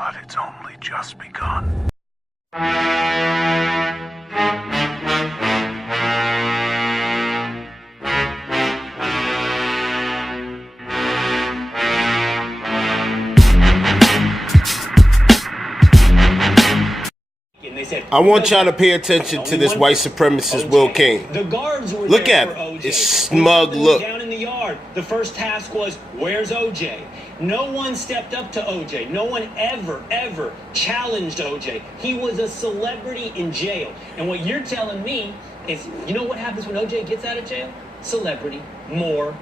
But it's only just begun. I want y'all to pay attention to this white supremacist Will Cain. Look at him. His smug look. Down in the yard. The first task was, where's OJ? No one stepped up to OJ. No one ever challenged OJ. He was a celebrity in jail. And what you're telling me is, you know what happens when OJ gets out of jail? Celebrity. More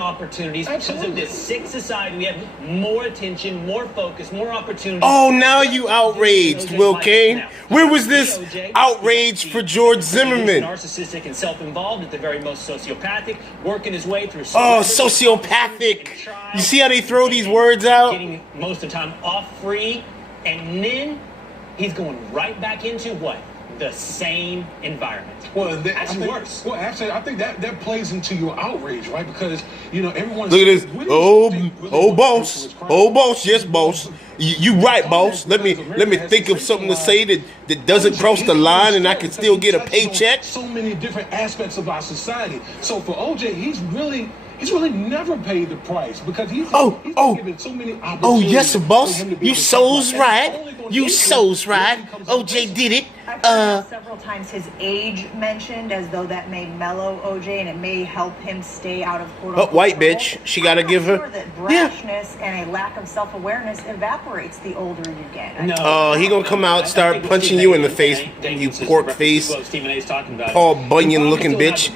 opportunities. Because of this sick society, we have more attention, more focus, more opportunities. Oh, now you outraged, Will Cain. Where was this outrage for George Zimmerman? Narcissistic and self-involved, at the very most sociopathic, working his way through. Oh, sociopathic. You see how they throw these words out? Getting most of the time off free, and then he's going right back into what? The same environment. Well, actually worse. Well, actually, I think that plays into your outrage, right? Because everyone. Look at this. Oh, boss. Yes, boss. You right, boss. Let me think of something to say that doesn't cross the line, and I can still get a paycheck. So many different aspects of our society. So for OJ, he's really never paid the price because he's given so many opportunities. Oh, yes, boss. You so's right. You so's right. OJ did it. I've heard several times his age mentioned as though that may mellow OJ and it may help him stay out of court. White bitch. She got to give her. Sure that brashness and a lack of self-awareness evaporates the older you get. No. He gonna come out, start punching you in the face, you pork face, Paul Bunyan looking bitch.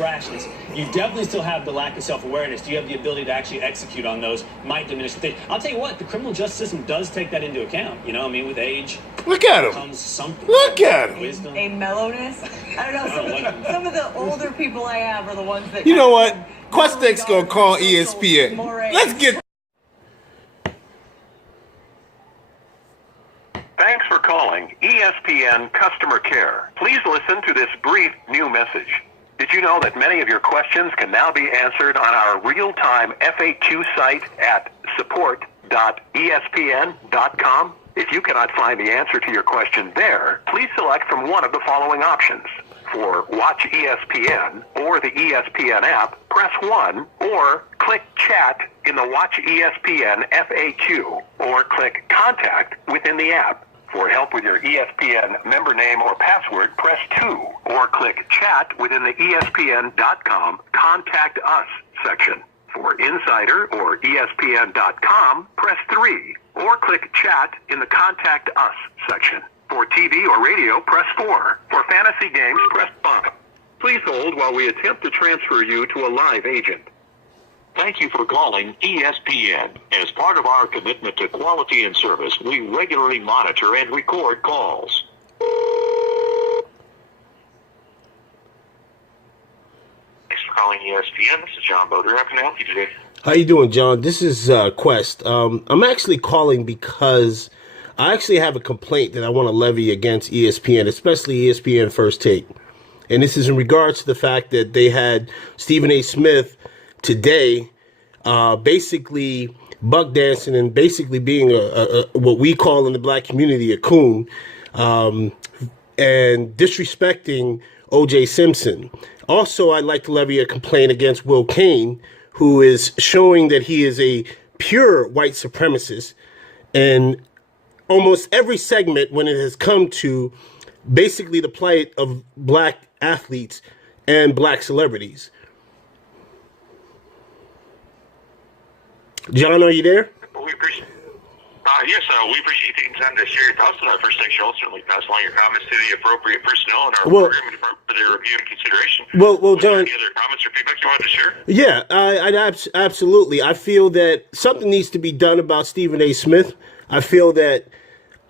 You definitely still have the lack of self-awareness. Do you have the ability to actually execute on those? Might diminish the thing. I'll tell you what, the criminal justice system does take that into account. With age. Look at him. Comes something. Look at him. Wisdom. A mellowness. I don't know. Some of the older people I have are the ones that. You know what? Questek's gonna call ESPN. Let's get. Thanks for calling ESPN Customer Care. Please listen to this brief new message. Did you know that many of your questions can now be answered on our real-time FAQ site at support.espn.com? If you cannot find the answer to your question there, please select from one of the following options. For Watch ESPN or the ESPN app, press 1 or click Chat in the Watch ESPN FAQ or click Contact within the app. For help with your ESPN member name or password, press 2 or click Chat within the ESPN.com Contact Us section. For Insider or ESPN.com, press 3 or click Chat in the Contact Us section. For TV or radio, press 4. For fantasy games, press 5. Please hold while we attempt to transfer you to a live agent. Thank you for calling ESPN. As part of our commitment to quality and service, we regularly monitor and record calls. Thanks for calling ESPN. This is John Boder. How can I help you today? How you doing, John? This is Quest. I'm actually calling because I actually have a complaint that I want to levy against ESPN, especially ESPN First Take. And this is in regards to the fact that they had Stephen A. Smith today basically buck dancing and basically being a what we call in the black community a coon, and disrespecting O.J. Simpson. Also, I'd like to levy a complaint against Will Cain, who is showing that he is a pure white supremacist. And almost every segment when it has come to basically the plight of black athletes and black celebrities. John, are you there? We appreciate we appreciate you taking time to share your thoughts on our first section. I'll certainly pass along your comments to the appropriate personnel in our program department for their review and consideration. Well, John. Any other comments or feedback you wanted to share? Yeah, absolutely. I feel that something needs to be done about Stephen A. Smith. I feel that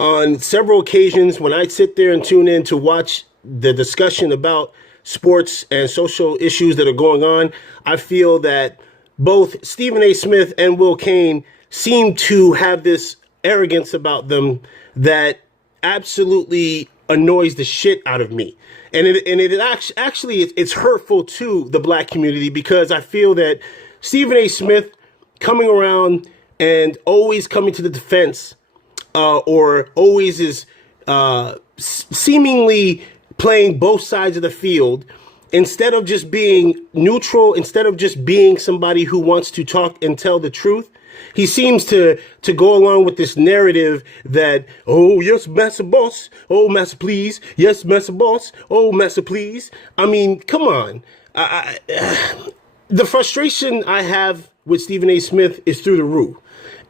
on several occasions when I sit there and tune in to watch the discussion about sports and social issues that are going on, I feel that both Stephen A. Smith and Will Cain seem to have this arrogance about them that absolutely annoys the shit out of me. And it's hurtful to the black community, because I feel that Stephen A. Smith coming around and always coming to the defense or always is seemingly playing both sides of the field, instead of just being neutral, instead of just being somebody who wants to talk and tell the truth. He seems to go along with this narrative that, oh, yes, Massa Boss. Oh, Massa, please. Yes, Massa Boss. Oh, Massa, please. I mean, come on. The frustration I have with Stephen A. Smith is through the roof.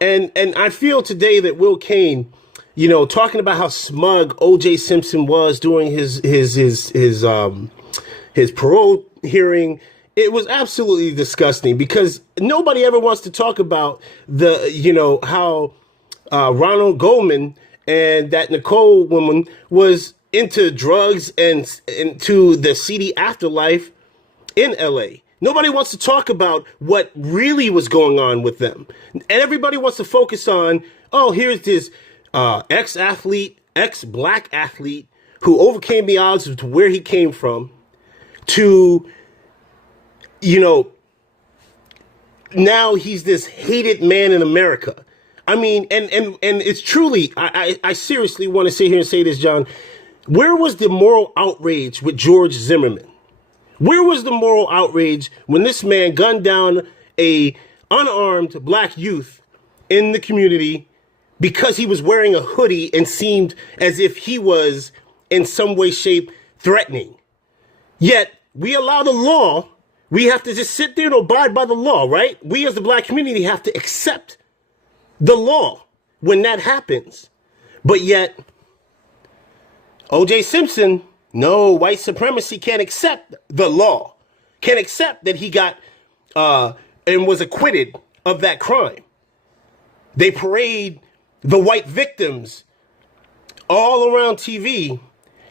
And I feel today that Will Cain, you know, talking about how smug O.J. Simpson was during his parole hearing, it was absolutely disgusting, because nobody ever wants to talk about how Ronald Goldman and that Nicole woman was into drugs and into the seedy afterlife in LA. Nobody wants to talk about what really was going on with them. And everybody wants to focus on, oh, here's this ex-athlete, ex-black athlete who overcame the odds of where he came from to, you know, now he's this hated man in America. I mean, and it's truly, I seriously want to sit here and say this, John. Where was the moral outrage with George Zimmerman? Where was the moral outrage when this man gunned down a unarmed black youth in the community because he was wearing a hoodie and seemed as if he was in some way, shape threatening? Yet we allow the law. We have to just sit there and abide by the law, right? We as the black community have to accept the law when that happens. But yet, O.J. Simpson, no, white supremacy can't accept the law, can't accept that he got and was acquitted of that crime. They parade the white victims all around TV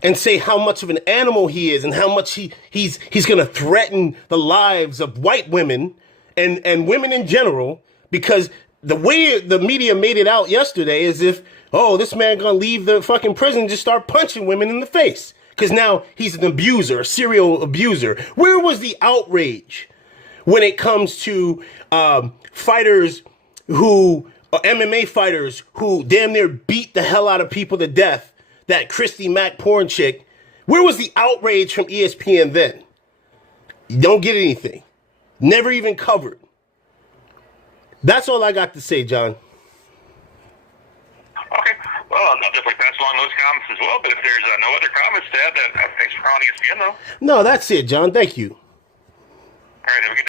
and say how much of an animal he is and how much he's going to threaten the lives of white women and women in general, because the way the media made it out yesterday is if, oh, this man going to leave the fucking prison and just start punching women in the face because now he's an abuser, a serial abuser. Where was the outrage when it comes to fighters who, MMA fighters who damn near beat the hell out of people to death? That Christy Mack porn chick, where was the outrage from ESPN then? You don't get anything. Never even covered. That's all I got to say, John. Okay. Well, I'll definitely pass along those comments as well, but if there's no other comments to add, then thanks for calling ESPN, though. No, that's it, John. Thank you. All right, have a good day.